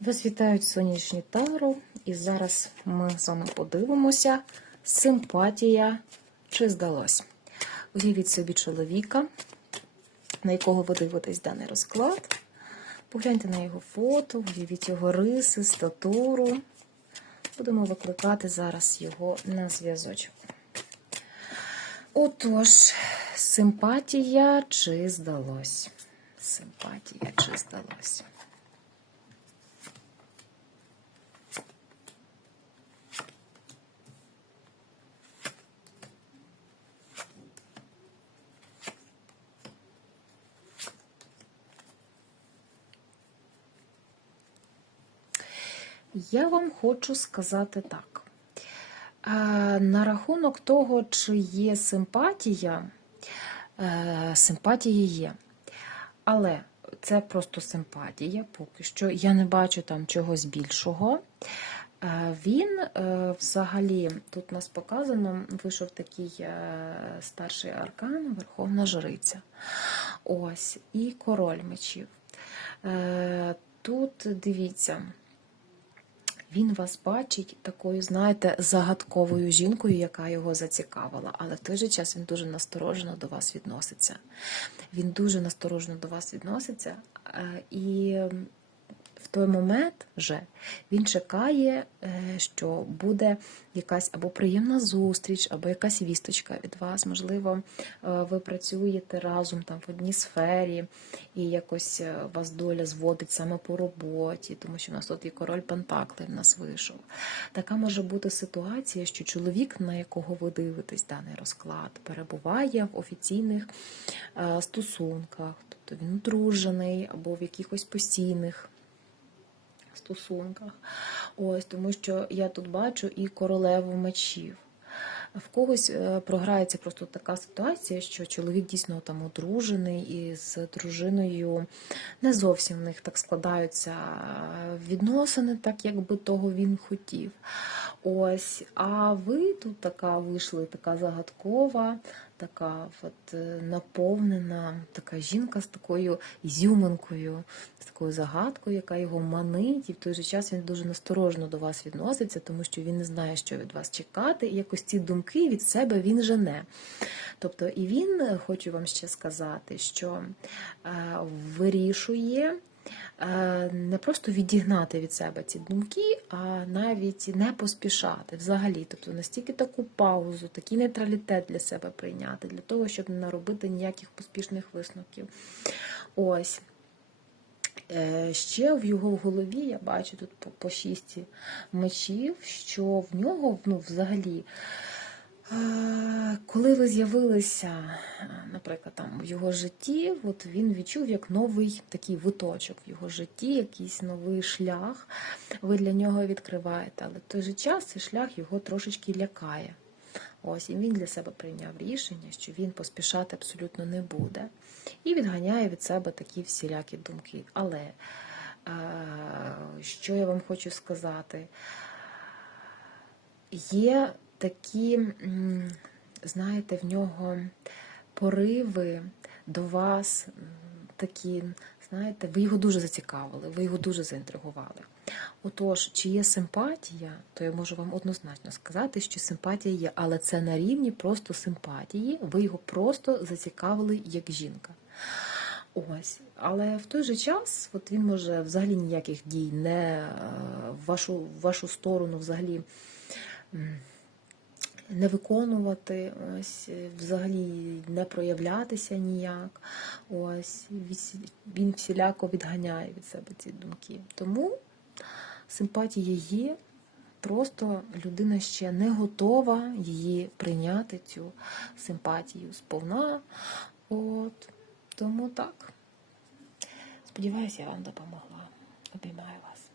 Вас вітають сонячні тару, і зараз ми з вами подивимося, симпатія чи здалось. Уявіть собі чоловіка, на якого ви дивитесь даний розклад. Погляньте на його фото, уявіть його риси, статуру. Будемо викликати зараз його на зв'язочок. Отож, симпатія чи здалось? Симпатія чи здалось? Я вам хочу сказати так. Е, На рахунок того, чи є симпатія, е, симпатія є. Але це просто симпатія поки що. Я не бачу там чогось більшого. Е, Він взагалі, тут нас показано, вийшов такий старший аркан, Верховна Жриця. Ось, і король мечів. Тут дивіться. Він вас бачить такою, знаєте, загадковою жінкою, яка його зацікавила, але в той же час він дуже насторожено до вас відноситься. Він дуже насторожено до вас відноситься, е, і в той момент вже він чекає, е, що буде якась або приємна зустріч, або якась вісточка від вас. Можливо, е, ви працюєте разом там в одній сфері, і якось е, вас доля зводить саме по роботі, тому що в нас тут і король Пентакли в нас вийшов. Така може бути ситуація, що чоловік, на якого ви дивитесь даний розклад, перебуває в офіційних стосунках, тобто він одружений або в якихось постійних стосунках. Ось, тому що я тут бачу і королеву мечів. В когось е, програється просто така ситуація, що чоловік дійсно там одружений, і з дружиною не зовсім в них так складаються відносини, так як би того він хотів. Ось, а ви тут така вийшли, така загадкова, така от е, наповнена, така жінка з такою ізюминкою, з такою загадкою, яка його манить, і в той же час він дуже насторожно до вас відноситься, тому що він не знає, що від вас чекати, і якось ці думки від себе він жене. Тобто, і він, е, хочу вам ще сказати, що е, вирішує. Е, Не просто відігнати від себе ці думки, а навіть не поспішати взагалі. Тобто настільки таку паузу, такий нейтралітет для себе прийняти, для того, щоб не наробити ніяких поспішних висновків. Ось. Е, Ще в його голові я бачу тут по, шісті мечів, що в нього ну, взагалі. е, Коли ви з'явилися, наприклад, там в його житті, от він відчув як новий такий виточок в його житті, якийсь новий шлях. Ви для нього відкриваєте, але в той же час цей шлях його трошечки лякає. Ось і він для себе прийняв рішення, що він поспішати абсолютно не буде, і відганяє від себе такі всілякі думки. Але е, що я вам хочу сказати? Є такі, знаєте, в нього пориви до вас, такі, знаєте, ви його дуже зацікавили, ви його дуже заінтригували. Отож, чи є симпатія, то я можу вам однозначно сказати, що симпатія є, але це на рівні просто симпатії, ви його просто зацікавили як жінка. Ось, але в той же час, от він може взагалі ніяких дій не е, в вашу, в вашу сторону взагалі не виконувати, ось, е, взагалі не проявлятися ніяк. Ось, він всіляко відганяє від себе ці думки. Тому симпатія є, просто людина ще не готова її прийняти, цю симпатію сповна. От, тому так. Сподіваюся, я вам допомогла. Обіймаю вас.